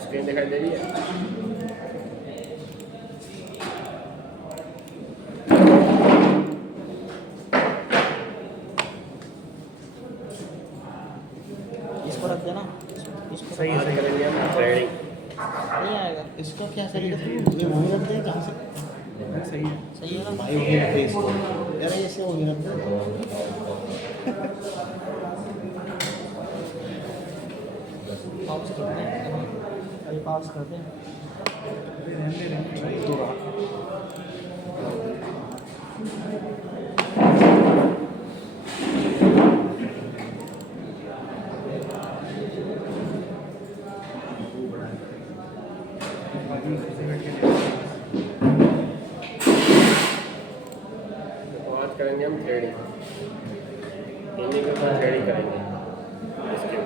Screen दिखाई दे रही है। इसको रख देना, इसको सही है, करेंगे हम ट्रेडिंग। नहीं आएगा। इसको क्या करेगा? ये वहीं रख दे कहाँ से? सही है, सही है ना भाई, वहीं रख दे इसको। यार ऐसे वहीं रख दे। पाउस करते हैं, अभी पाउस करते हैं। सही तो रहा। आज करेंगे हम थ्रेडिंग, हिंदी के ऊपर थ्रेडिंग करेंगे इसके,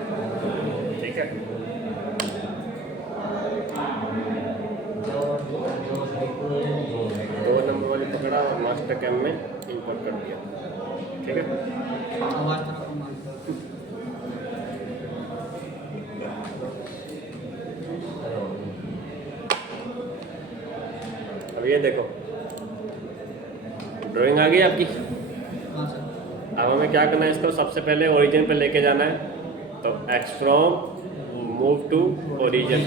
ठीक है। दो नंबर वाली पकड़ा और मास्टर कैम में इंपोर्ट कर दिया, ठीक है। आवाज़ थोड़ा कम आ रही अब ये देखो, ड्राइंग आ गई आपकी। है। हाँ सर। अब हमें क्या करना है, इसको सबसे पहले ओरिजिन पे लेके जाना है। तो x from move to origin,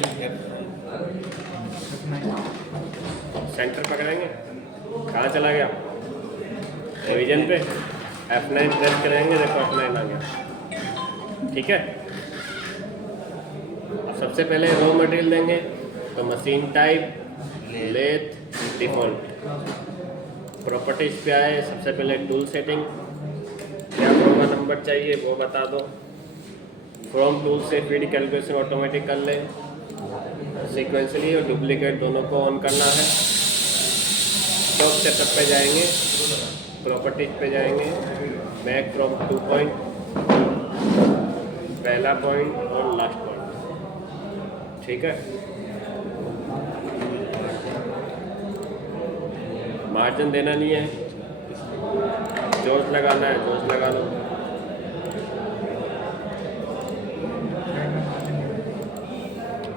centre पकड़ेंगे, कहाँ चला गया, ओरिजिन पे। F9 प्रेस करेंगे, देखो F9 आ गया, ठीक है। अब सबसे पहले रॉ मटेरियल देंगे, तो machine type, lathe, default. Properties पे आए, सबसे पहले टूल सेटिंग, क्या होगा नंबर चाहिए वो बता दो। फ्रॉम टूल से फीड कैलकुलेशन ऑटोमेटिक कर लें, सीक्वेंसली और डुप्लीकेट दोनों को ऑन करना है। स्टॉक सेटअप पे जाएंगे, प्रॉपर्टीज पे जाएंगे, मैक फ्रॉम 2 पॉइंट, पहला पॉइंट और लास्ट पॉइंट, ठीक है। मार्जिन देना नहीं है, जोश लगाना है, जोश लगा लो।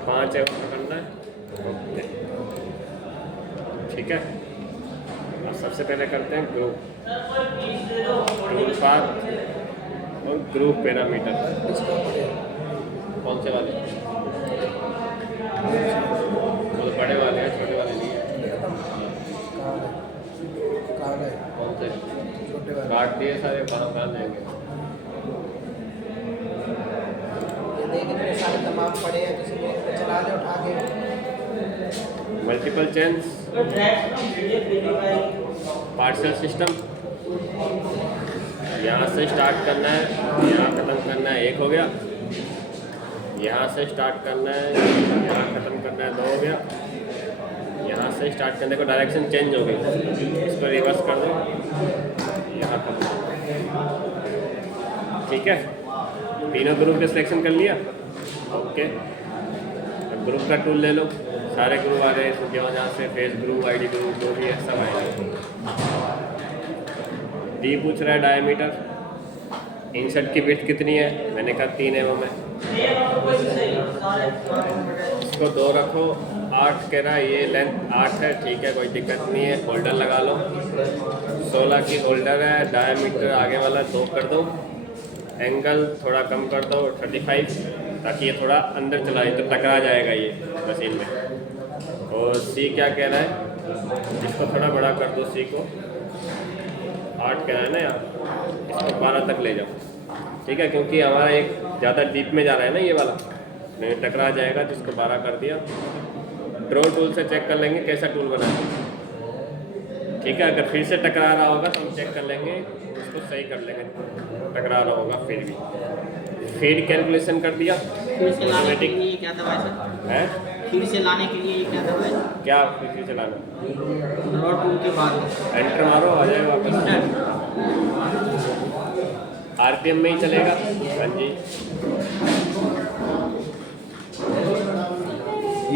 पाँच है करना है, ठीक है। अब सबसे पहले करते हैं ग्रुप, टूल पाथ और ग्रुप पैरामीटर। कौन से वाले? वो बड़े वाले हैं, छोटे वाले नहीं है। कौन से? काट दिए सारे, कहाँ जाएंगे? सारे तमाम पड़े हैं, किसी को चला ले उठा के। मल्टीपल चेंज, पार्सल सिस्टम, यहाँ से स्टार्ट करना है, यहाँ ख़त्म करना है, 1 हो गया। यहाँ से स्टार्ट करना है, यहाँ ख़त्म करना है, 2 हो गया। यहाँ से स्टार्ट करने को डायरेक्शन चेंज हो गई, इसको रिवर्स कर दो, यहाँ ख़त्म, ठीक है। तीनों ग्रुप के सिलेक्शन कर लिया, ओके। अब ग्रुप का टूल ले लो, सारे ग्रुप आ गए, इसमें जहाँ जहाँ से फेस ग्रुप, आईडी ग्रुप जो भी है सब आएगा। डी पूछ रहा है डायमीटर, इंसर्ट की विड्थ कितनी है, मैंने कहा 3 mm है। इसको 2 रखो, 8 कह रहा है, ये लेंथ 8 है, ठीक है, कोई दिक्कत नहीं है। होल्डर लगा लो, 16 की होल्डर है, डायमीटर आगे वाला 2 कर दो, एंगल थोड़ा कम कर दो 35, ताकि ये थोड़ा अंदर चला जाए, तो टकरा जाएगा ये मशीन में। और सी क्या कह रहा है, इसको थोड़ा बड़ा कर दो, सी को 8 कह रहा है ना यार, इसको 12 तक ले जाओ, ठीक है, क्योंकि हमारा एक ज़्यादा डीप में जा रहा है ना ये वाला, नहीं टकरा जाएगा, जिसको 12 कर दिया। ड्रॉ टूल से चेक कर लेंगे कैसा टूल बना है, ठीक है। अगर फिर से टकरा रहा होगा तो हम चेक कर लेंगे, उसको सही कर लेंगे, टकरा रहा होगा फिर भी। फीड कैलकुलेशन कर दिया, फिर से लाने के लिए क्या दबाए सर? है फिर से लाने के लिए क्या दबाए? क्या फिर से लाना, ड्रॉ टूल के बाद एंटर मारो, आ जाएगा वापस। आरपीएम में ही चलेगा। हाँ जी,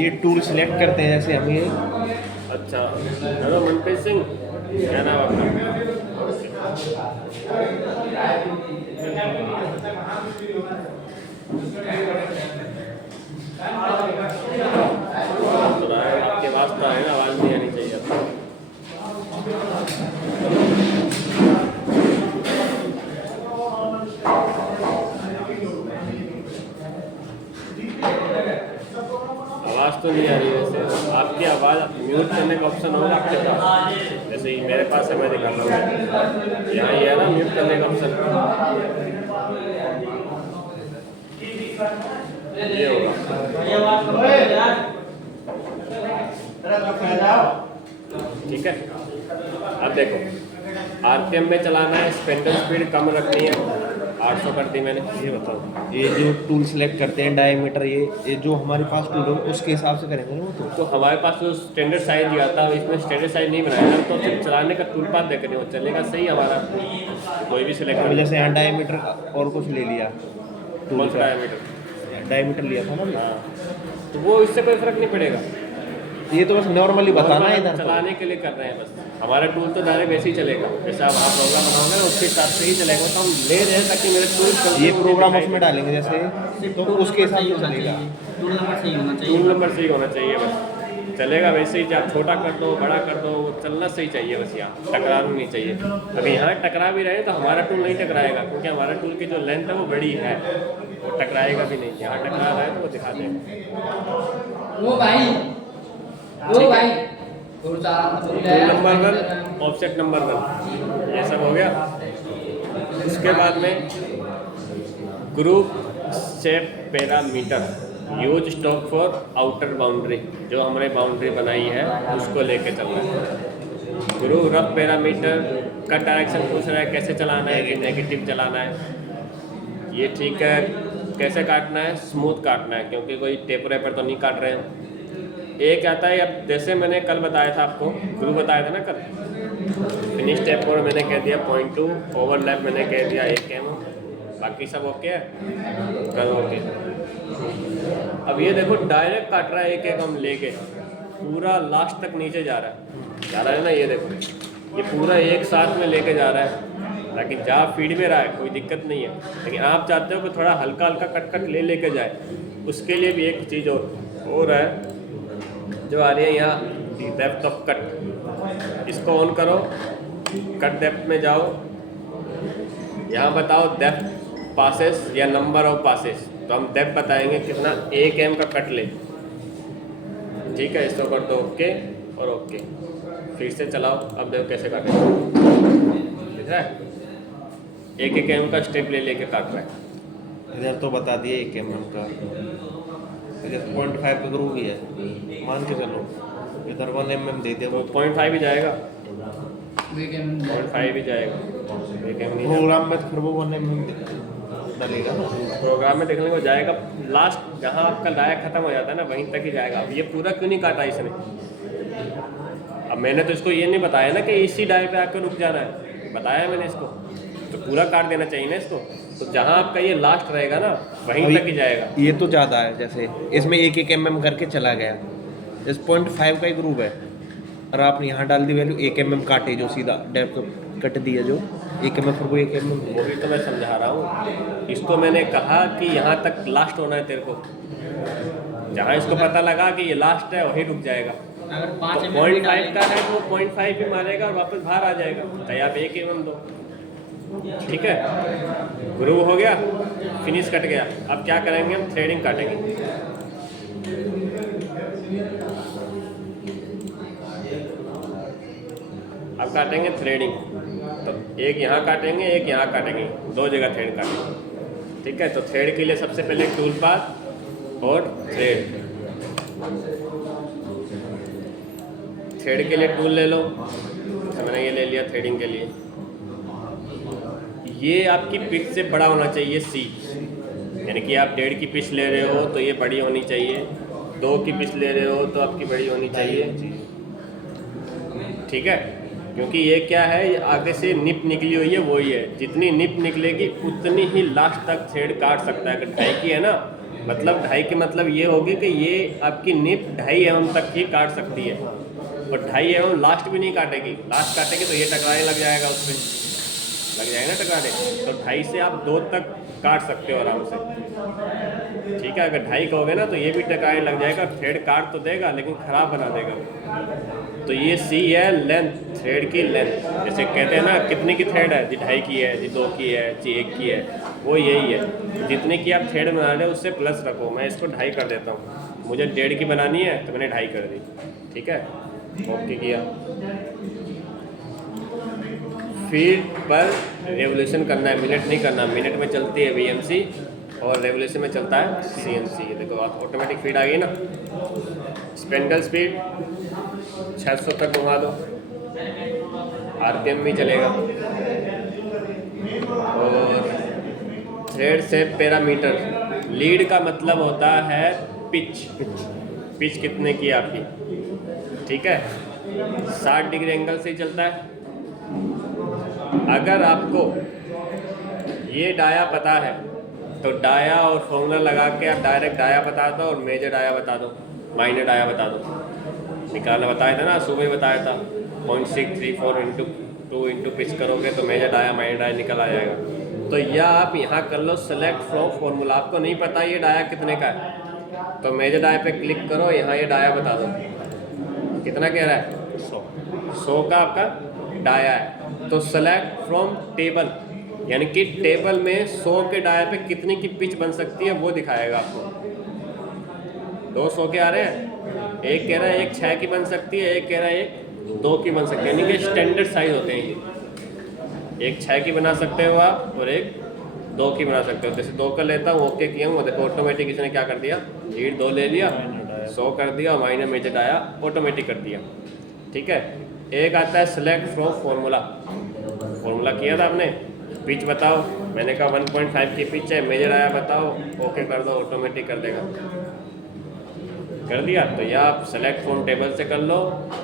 ये टूल सेलेक्ट करते हैं जैसे हम ये अच्छा। हेलो मनप्रीत सिंह, क्या नाम आपका? तो रहा है, आपके पास तो है ना, आवाज़ नहीं आनी चाहिए आपको। आवाज़ तो नहीं आ रही वैसे। आपकी आवाज़ म्यूट करने का ऑप्शन होगा आपके पास, जैसे ही मेरे पास है, मैं दिखाता हूँ। यहाँ ये है ना म्यूट करने का ऑप्शन, ये होगा। ठीक है, अब देखो आरपीएम में चलाना है, स्पेंडल स्पीड कम रखनी है, 800 कर दी मैंने। ये बताओ, ये जो टूल सेलेक्ट करते हैं डायमीटर, ये जो हमारे पास टूल है उसके हिसाब से करेंगे ना वो तो हमारे पास जो स्टैंडर्ड साइज दिया था, इसमें स्टैंडर्ड साइज नहीं बनाया था, तो सिर्फ चलाने का टूल पाथ देकर वो चलेगा सही हमारा, कोई भी सिलेक्ट तो कर। जैसे यहाँ डायमीटर और कुछ ले लिया, कौन सा डायमीटर? डायमीटर लिया था ना अभी। हाँ, तो वो इससे कोई फर्क नहीं पड़ेगा, ये तो बस नॉर्मली बताना है इधर चलाने के लिए कर रहे हैं बस। हमारा टूल तो डायरेक्ट वैसे ही चलेगा, जैसे आप प्रोग्राम बनाओगे ना उसके हिसाब से ही चलेगा, तो हम ले रहे हैं ताकि मेरे टूल ये प्रोग्राम उसमें डालेंगे जैसे, तो उसके हिसाब से चलेगा। टूल नंबर सही होना चाहिए। टूल नंबर सही होना चाहिए बस, चलेगा वैसे ही। चाहे छोटा कर दो, बड़ा कर दो, वो चलना सही चाहिए बस, यहाँ टकराना नहीं चाहिए। अगर यहाँ टकरा भी रहे तो हमारा टूल नहीं टकराएगा, क्योंकि हमारा टूल की जो लेंथ है वो बड़ी है, वो टकराएगा भी नहीं। यहाँ टकरा रहा है तो वो दिखा देगा। वो भाई, वो भाई टूल नंबर 1, ऑफसेट नंबर 1, ये सब हो गया। उसके बाद में group shape parameter, use stock for outer boundary, जो हमने बाउंड्री बनाई है उसको लेके चलना है। Group rough parameter, cut direction पूछ रहा है, कैसे चलाना है कि नेगेटिव चलाना है, ये ठीक है। कैसे काटना है? स्मूथ काटना है, क्योंकि कोई टेपर वेपर तो नहीं काट रहे हैं। एक आता है, अब जैसे मैंने कल बताया था आपको, ग्रुप बताया था ना कल, फिनिश टेप और मैंने कह दिया 0.2, ओवरलैप मैंने कह दिया 1 mm, बाकी सब ओके है, कर ओके। अब ये देखो डायरेक्ट काट रहा है, 1 mm लेके पूरा लास्ट तक नीचे जा रहा है ना, ये देखो ये पूरा एक साथ में लेके जा रहा है, ताकि जहाँ फीड में रहा है कोई दिक्कत नहीं है। लेकिन आप चाहते हो कि थोड़ा हल्का हल्का कट कट लेके जाए, उसके लिए भी एक चीज़ और है जो आ रही है यहाँ, डेप्थ ऑफ कट। इसको ऑन करो, कट डेप्थ में जाओ, यहाँ बताओ डेप्थ पासेस या नंबर ऑफ पासेस, तो हम डेप्थ बताएंगे कितना, 1 mm का कट ले। ठीक है, इसको कर दो ओके और ओके, फिर से चलाओ। अब देखो कैसे काटेगा, दिख रहा है? 1 mm का स्टेप ले लेके काट रहा है। इधर तो बता दिए 1 mm का, इधर 0.5 का ग्रुप ही है, मान के चलो। इधर 1 mm दे दिया, वो वो 0.5 ही जाएगा, वीकेंड 0.5 ही जाएगा, 1 mm नहीं जाएगा। प्रोग्राम में तो फिर वो 1 mm डालेगा ना। प्रोग्राम में देखने को जाएगा, लास्ट जहाँ आपका लाया खत्म हो जाता है ना, वहीं तक ही जाएगा। अब ये पूरा क्यों नहीं काटा इसने? अब मैंने तो इसको ये नहीं बताया ना कि इसी डाई पे आकर रुक जाना है, बताया मैंने इसको, तो पूरा काट देना चाहिए ना इसको। तो जहाँ आपका ये लास्ट रहेगा ना, वहीं तक ही जाएगा। ये तो ज़्यादा है, जैसे इसमें 1 mm करके चला गया, इस 0.5 का ही ग्रुप है, और आपने यहाँ डाल दी वैल्यू 1 mm काटे, जो सीधा डेप्थ कट दिया जो 1 mm, फिर वो 1 mm। वो भी तो मैं समझा रहा हूँ, इसको मैंने कहा कि यहाँ तक लास्ट होना है तेरे को, जहाँ इसको पता लगा कि ये लास्ट है वहीं रुक जाएगा। अगर तो 5 mm 0.5 का है तो 0.5 भी मारेगा और वापस बाहर आ जाएगा, चाहे आप 1 mm दो। ठीक है, ग्रूव हो गया, फिनिश कट गया। अब क्या करेंगे, हम थ्रेडिंग काटेंगे। अब काटेंगे थ्रेडिंग, तो एक यहाँ काटेंगे, एक यहाँ काटेंगे, 2 जगह थ्रेड काटेंगे। ठीक है, तो थ्रेड के लिए सबसे पहले टूल पाथ और थ्रेड। थ्रेड के लिए टूल ले लो, तो मैंने ये ले लिया थ्रेडिंग के लिए। ये आपकी पिच से बड़ा होना चाहिए सी, यानी कि आप 1.5 की पिच ले रहे हो तो ये बड़ी होनी चाहिए, 2 की पिच ले रहे हो तो आपकी बड़ी होनी चाहिए। ठीक है, क्योंकि ये क्या है, ये आगे से निप निकली हुई है वही है, जितनी निप निकलेगी उतनी ही लास्ट तक थ्रेड काट सकता है। अगर 2.5 की है ना, मतलब 2.5 की मतलब ये होगी कि ये आपकी निप 2.5 mm तक ही काट सकती है, और 2.5 mm लास्ट भी नहीं काटेगी। लास्ट काटेगी तो ये टकराने लग जाएगा, उस पर लग जाएगा ना टकराने। तो 2.5 से आप 2 तक काट सकते हो आराम से, ठीक है। अगर 2.5 कहोगे ना तो ये भी टकराने लग जाएगा, थ्रेड काट तो देगा लेकिन ख़राब बना देगा। तो ये सी है लेंथ, थ्रेड की लेंथ। जैसे कहते हैं ना कितनी की थ्रेड है जी, 2.5 की है जी, 2 की है जी, 1 की है, वो यही है। जितने की आप थ्रेड बना रहे हो उससे प्लस रखो। मैं इसको 2.5 कर देता हूँ, मुझे 1.5 की बनानी है तो मैंने 2.5 कर दी, ठीक है। ओके किया। फीट पर रेवोल्यूशन करना है, मिनट नहीं करना। मिनट में चलती है VMC और रेवोल्यूशन में चलता है CNC। ये देखो आप ऑटोमेटिक फीड आ गई ना। स्पेंडल स्पीड 600 तक घुमा दो, RPM भी चलेगा। और थ्रेड से पैरामीटर, लीड का मतलब होता है पिच। पिच कितने की है आपकी, ठीक है। 60 डिग्री एंगल से ही चलता है। अगर आपको ये डाया पता है तो डाया और फॉर्मूला लगा के आप डायरेक्ट डाया बता दो और मेजर डाया बता दो, माइनर डाया बता दो। निकालना बताया था ना, सुबह ही बताया था। 0.634 × 2 × पिच करोगे तो मेजर डाया माइनर डाया निकल आ जाएगा। तो या आप यहाँ कर लो सेलेक्ट फ्रॉम फॉर्मूला। आपको नहीं पता ये डाया कितने का है तो मेजर डाया पे क्लिक करो, यहाँ ये डाया बता दो कितना कह रहा है, 100 का आपका डाया है। तो सेलेक्ट फ्रॉम टेबल, यानी कि टेबल में 100 के डाया पे कितनी की पिच बन सकती है वो दिखाएगा आपको। 200 के आ रहे हैं, एक कह रहा है एक 6 की बन सकती है, एक कह रहा है एक 2 की बन सकती है, यानी कि स्टैंडर्ड साइज होते हैं ये। एक 6 की बना सकते हो आप और एक 2 की बना सकते हो। जैसे 2 का लेता हूँ, ओके किया हूँ, देखो ऑटोमेटिक इसने क्या कर दिया, लीड 2 ले लिया, 100 कर दिया और माइनर मेजर डाया ऑटोमेटिक कर दिया, ठीक है। एक आता है सेलेक्ट फ्रॉम फॉर्मूला। फॉर्मूला किया था आपने, पिच बताओ, मैंने कहा 1.5 की पिच है, मेजर आया बताओ, ओके कर दो, ऑटोमेटिक कर देगा। कर दिया तो या आप सेलेक्ट फ्रॉम टेबल से कर लो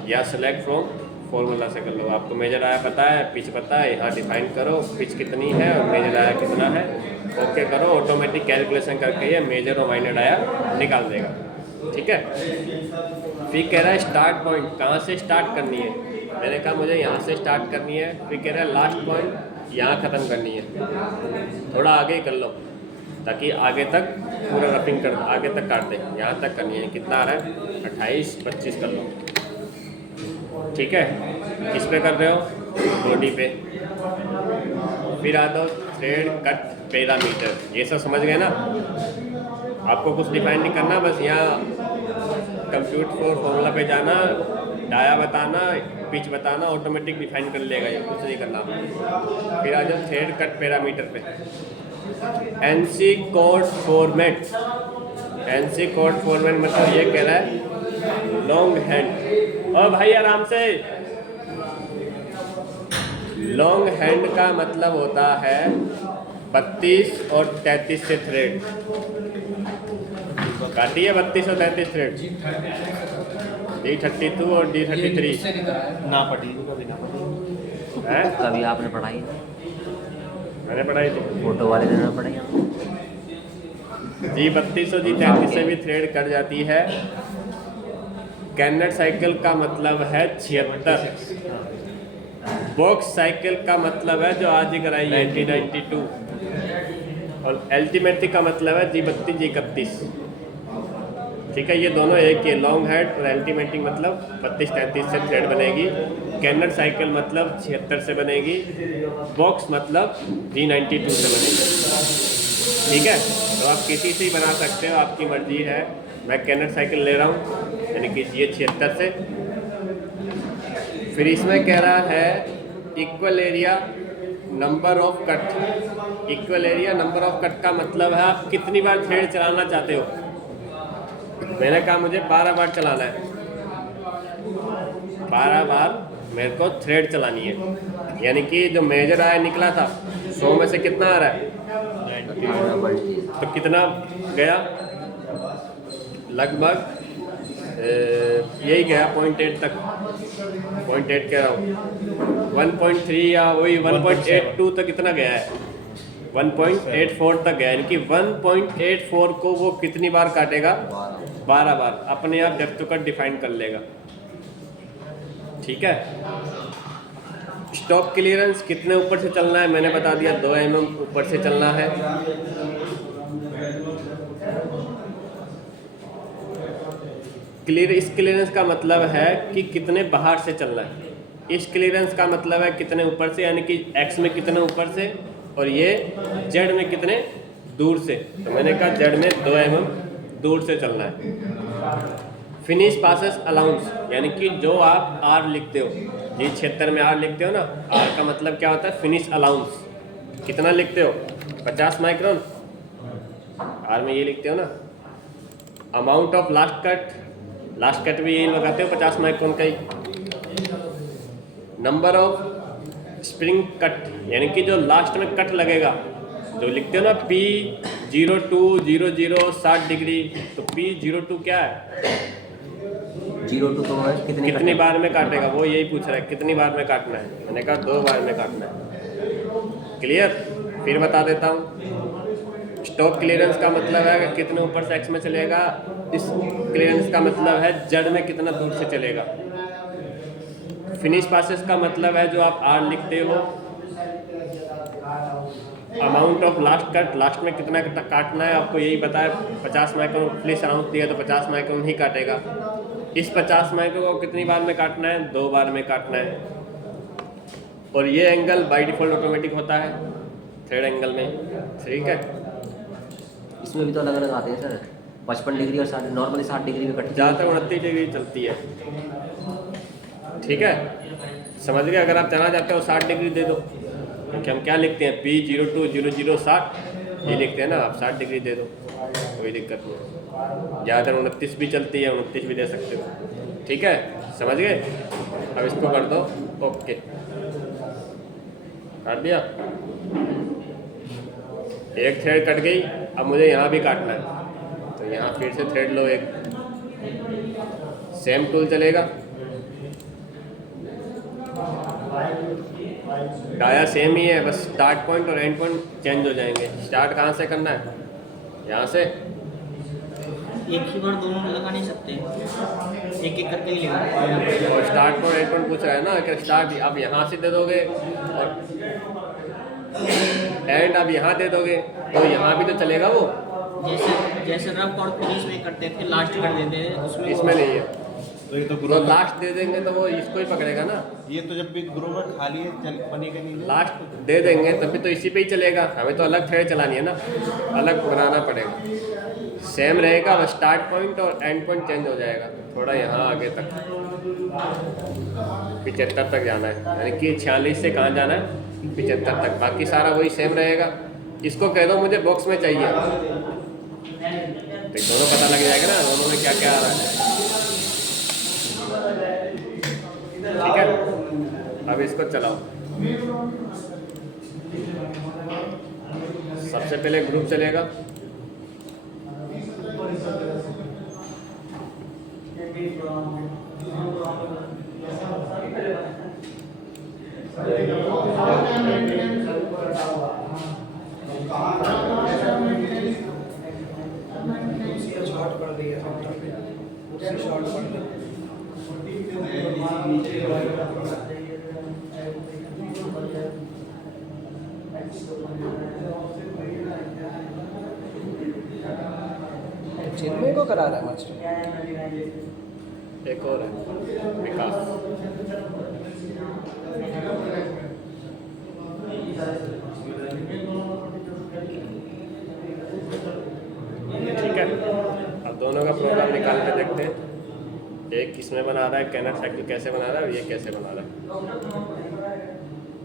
या सेलेक्ट फ्रॉम फॉर्मूला से कर लो। आपको मेजर आया पता है, पिच पता है, यहाँ डिफाइन करो पिच कितनी है और मेजर आया कितना है, ओके करो, ऑटोमेटिक कैलकुलेशन करके ये मेजर और माइनर आया निकाल देगा, ठीक है। फिर कह रहा है स्टार्ट पॉइंट, कहाँ से स्टार्ट करनी है। मैंने कहा मुझे यहाँ से स्टार्ट करनी है। फिर कह रहा है लास्ट पॉइंट यहाँ ख़त्म करनी है, थोड़ा आगे ही कर लो ताकि आगे तक पूरा रफिंग कर, आगे तक काट दे, यहाँ तक करनी है। कितना आ रहा है, 28, 25 कर लो, ठीक है। किस पे कर रहे हो, बॉडी पे। फिर आ दो थ्रेड कट पैरामीटर, ये सब समझ गए ना। आपको कुछ डिफाइन नहीं करना, बस यहाँ कंप्यूट फॉर फॉर्मूला पे जाना, डाया बताना, पिच बताना, ऑटोमेटिक डिफाइन कर लेगा, ये कुछ नहीं करना। फिर आ जाओ थ्रेड कट पैरामीटर पे। NC code format, NC code format मतलब ये कह रहा है लॉन्ग हैंड। और भाई आराम से, लॉन्ग हैंड का मतलब होता है 32 और 33 से थ्रेड काटी है। 32 और 33 थ्रेड, D32 और D33 ना पढ़ी कभी ना पढ़ी है। कभी आपने पढ़ाई, मैंने पढ़ाई थी, फोटो वाले दिन में पढ़ाई। G32 और G33 से भी थ्रेड कट जाती है। कैनेट साइकिल का मतलब है 76। बॉक्स साइकिल का मतलब है जो आज ही कराई है D92। और अल्टीमेटिक का मतलब है G32 G31, ठीक है। ये दोनों एक ही, लॉन्ग हेड और अल्टीमेटिक मतलब 32-33 से थ्रेड बनेगी। कैनेट साइकिल मतलब 76 से बनेगी। बॉक्स मतलब G92 से बनेगी, ठीक है। तो आप किसी से ही बना सकते हो, आपकी मर्जी है। मैं कैनेट साइकिल ले रहा हूँ, यानी कि ये 76 से। फिर इसमें कह रहा है equal area number of cut. Equal area number of cut का मतलब है आप कितनी बार थ्रेड चलाना चाहते हो। मैंने कहा मुझे 12 बार चलाना है, 12 बार मेरे को थ्रेड चलानी है। यानी कि जो मेजर आया निकला था 100 में से कितना आ रहा है, तो कितना गया, लगभग यही गया 0.8 तक, 0.8 कह रहा हूँ, 1.3 या वही 1.82 तक इतना गया है, 1.84 तक गया, यानी कि 1.84 को वो कितनी बार काटेगा, 12 बार, अपने आप डेप्थ टू कट डिफाइन कर लेगा। ठीक है। स्टॉप क्लियरेंस कितने ऊपर से चलना है मैंने बता दिया, 2 mm ऊपर से चलना है। इस क्लियरेंस का मतलब है कि कितने बाहर से चलना है, इस क्लियरेंस का मतलब है कितने ऊपर से, यानी कि x में कितने ऊपर से और ये z में कितने दूर से। तो मैंने कहा z में 2 mm दूर से चलना है। फिनिश पासेस अलाउंस, यानी कि जो आप R लिखते हो, जिस क्षेत्र में R लिखते हो ना, R का मतलब क्या होता है, फिनिश अलाउंस। कितना लिखते हो, 50 माइक्रोन, R में ये लिखते हो ना। अमाउंट ऑफ लास्ट कट भी यही लगाते हो 50 माइक्रोन का ही। नंबर ऑफ स्प्रिंग कट, यानी कि जो लास्ट में कट लगेगा, जो लिखते हो ना P0200 60 डिग्री, तो P02 क्या है, 02 तो है कितनी बार में काटेगा, वो यही पूछ रहा है, कितनी बार में काटना है। मैंने कहा 2 बार में काटना है। क्लियर, फिर बता देता हूँ। स्टॉप क्लियरेंस का मतलब है कि कितने ऊपर से एक्स में चलेगा, इस क्लियरेंस का मतलब है जेड में कितना दूर से चलेगा। फिनिश पासेस का मतलब है जो आप आर लिखते हो। Amount of last cut, last में कितना काटना है आपको यही पता है, 50 माइक्रोन फिनिश अराउंड दिया तो 50 माइक्रोन ही काटेगा। इस 50 माइक्रोन को कितनी बार में काटना है, 2 बार में काटना है। और ये एंगल बाय डिफॉल्ट ऑटोमेटिक होता है थ्रेड एंगल में, ठीक है। इसमें भी तो अलग अलग आते हैं सर, 55 डिग्री और 60, नॉर्मली 60 डिग्री में कटती है, ज़्यादातर 29 डिग्री चलती है, ठीक है, समझ गए। अगर आप चलना चाहते हो 60 डिग्री दे दो, क्योंकि हम क्या लिखते हैं P020060 ये लिखते हैं ना, आप 60 डिग्री दे दो, कोई दिक्कत नहीं। ज़्यादातर 29 भी चलती है, 29 भी दे सकते हो, ठीक है, समझ गए। अब इसको कर दो ओके, काट दिया। एक थ्रेड कट गई, अब मुझे यहाँ भी काटना है, तो यहाँ फिर से थ्रेड लो, एक सेम टूल चलेगा, डाया सेम ही है, बस स्टार्ट पॉइंट और एंड पॉइंट चेंज हो जाएंगे। स्टार्ट कहाँ से करना है, यहाँ से। एक ही बार दोनों लगा नहीं सकते, एक एक करके ही लेगा। और स्टार्ट पॉइंट एंड पॉइंट पूछ रहा है ना, कि स्टार्ट आप यहाँ से दे दोगे और एंड आप यहाँ दे दोगे, तो यहाँ भी तो चलेगा वो। जैसे रफ और फिनिश में करते थे, लास्ट कर देते हैं उसमें, इसमें नहीं है, तो ये तो तो लास्ट दे देंगे तो वो इसको ही पकड़ेगा ना। ये तो जब भी ग्रुप में खाली है बनेगा नहीं। लास्ट दे देंगे तभी तो इसी पे ही चलेगा, हमें तो अलग थ्रेड चलानी है ना, अलग बनाना पड़ेगा। सेम रहेगा, बस स्टार्ट पॉइंट और एंड पॉइंट चेंज हो जाएगा, थोड़ा यहाँ आगे तक 75 तक जाना है, यानी कि 46 से कहाँ जाना है, 75 तक, बाकी सारा वही सेम रहेगा। इसको कह दो मुझे बॉक्स में चाहिए, तो दोनों पता लग जाएगा ना, दोनों में क्या क्या आ रहा है, ठीक है। अब इसको चलाओ, सबसे पहले ग्रुप चलेगा, शॉर्ट कर दिया, शॉर्ट कर दिया। चिन्मय को करा रहा है मास्टर, एक और है विकास। ठीक है, अब दोनों का प्रोग्राम निकाल के देखते हैं, एक किसमें बना रहा है, कैनर साइकिल कैसे बना रहा है और ये कैसे बना रहा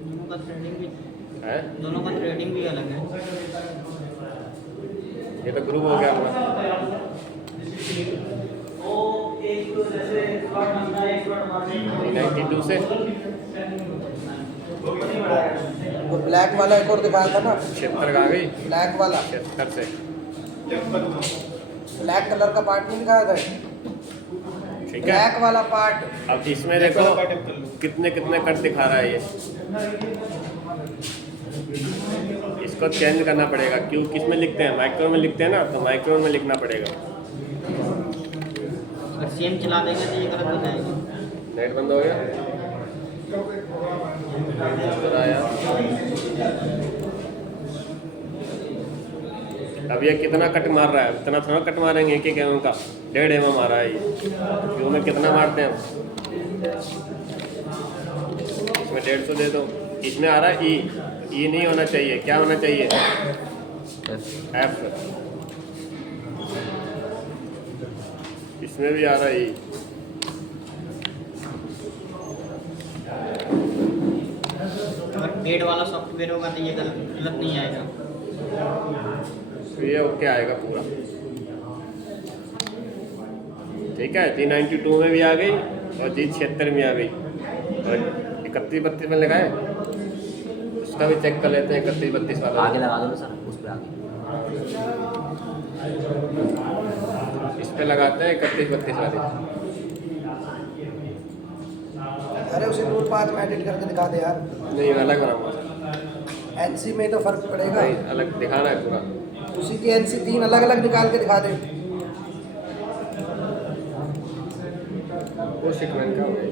दोनों का थ्रेडिंग भी है। दोनों का थ्रेडिंग भी अलग है। ये तो ग्रुप हो गया अपना, 92 से वो ब्लैक वाला एक और दिखाया था ना, 76 आ गई, ब्लैक वाला, 76 से ब्लैक कलर का पार्ट नहीं दिखाया था। ठीक है। ब्लैक वाला पार्ट अब इसमें देखो कितने कितने कट दिखा रहा है ये, इसको चेंज करना पड़ेगा। क्यों किस में लिखते हैं, माइक्रो में लिखते हैं ना, तो माइक्रो में लिखना पड़ेगा। अगर सेम चला देंगे तो ये गलत हो जाएगा। नेट बंद हो गया, इधर आया। अब ये कितना कट मार रहा है, इतना थोड़ा कट मारेंगे, एक mm का 1.5 mm आ रहा है ये। क्यों में कितना मारते हैं हम, इसमें 150 दे दो। इसमें आ रहा है ई नहीं होना चाहिए, क्या होना चाहिए, एफ। इसमें भी आ रहा है ई। अगर पेड वाला सॉफ्टवेयर होगा तो ये गलत नहीं आएगा। तो ये ओके आएगा पूरा, ठीक है। G92 में भी आ गई और G76 में आ गई, और 31-32 में लगाए, उसका भी चेक कर लेते हैं। 31-32 वाला आगे लगा दो ना सर, उस पर आगे। इस पे लगाते हैं 31-32 वाली। अरे उसे टूल पाथ में एडिट करके दिखा दे यार। नहीं अलग बनाऊंगा, एनसी में तो फर्क पड़ेगा। नहीं अलग दिखाना है पूरा। उसी की एनसी 3 अलग अलग निकाल के दिखा दे। वो शिकमेंट का हो गया।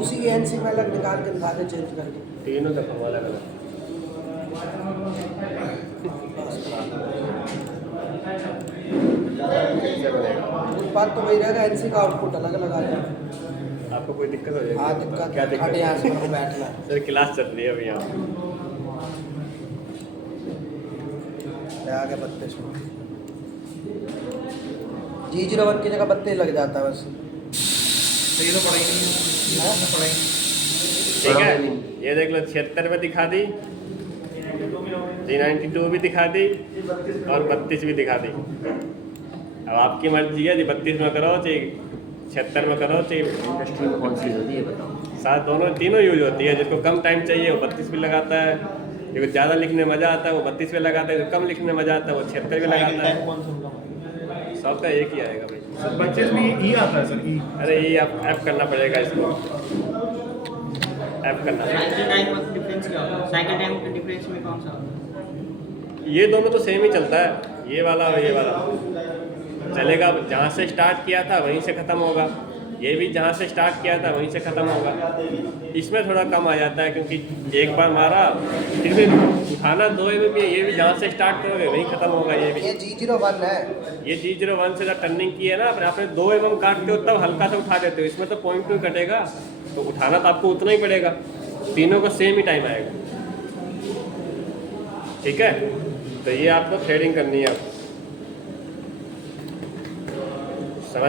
उसी की एनसी में अलग निकाल के दिखा दे, चेंज करके। तीनों दफा अलग अलग। टूल पाथ तो वही रहेगा, एनसी का आउटपुट अलग अलग आ जाएगा। आपको कोई दिक्कत हो जाएगी? हाँ दिक्कत, क्या दिक्कत? यहाँ से मेरे को बैठना है। सर क्लास चल रही है अभी यहाँ। आ गया 32 में। G01 की जगह 32 लग जाता है बस। तो ये तो पढ़ाई नहीं है, तो पढ़ाई ठीक है, ये देख लो 76 में दिखा दी, G92 भी दिखा दी और 32 भी दिखा दी। अब आपकी मर्जी है, 32 में करो चाहे 76 में करो चाहे। इंडस्ट्री में कौन सी यूज़ होती है ये बताओ। साथ दोनों तीनों यूज होती है। जिसको कम टाइम चाहिए वो 32 भी लगाता है, जिसको ज़्यादा लिखने में मज़ा आता है वो 32 भी लगाता है, जिसको कम लिखने में मज़ा आता है वो 76 भी लगाता है। कौन सा होगा? सबका एक ही आएगा भाई। सर 25 में ये ई आता है सर, ई। अरे ये आप ऐप करना पड़ेगा, इसको ऐप करना पड़ेगा। साइकिल टाइम का डिफरेंस क्या होगा? साइकिल टाइम के डिफरेंस में कौन सा होगा? ये दोनों तो सेम ही चलता है, ये वाला और ये वाला चलेगा। जहाँ से स्टार्ट किया था वहीं से ख़त्म होगा, ये भी जहाँ से स्टार्ट किया था वहीं से ख़त्म होगा। इसमें थोड़ा कम आ जाता है क्योंकि एक बार मारा फिर भी उठाना 2 mm में, ये भी जहाँ से स्टार्ट करोगे वहीं ख़त्म होगा। ये भी ये G01 है। ये G01 से जब टर्निंग की है ना, आपने 2 mm काटते हो तब हल्का सा उठा देते हो, इसमें तो 0.2 कटेगा, तो उठाना तो आपको उतना ही पड़ेगा। तीनों का सेम ही टाइम आएगा, ठीक है। तो ये आपको थ्रेडिंग करनी है।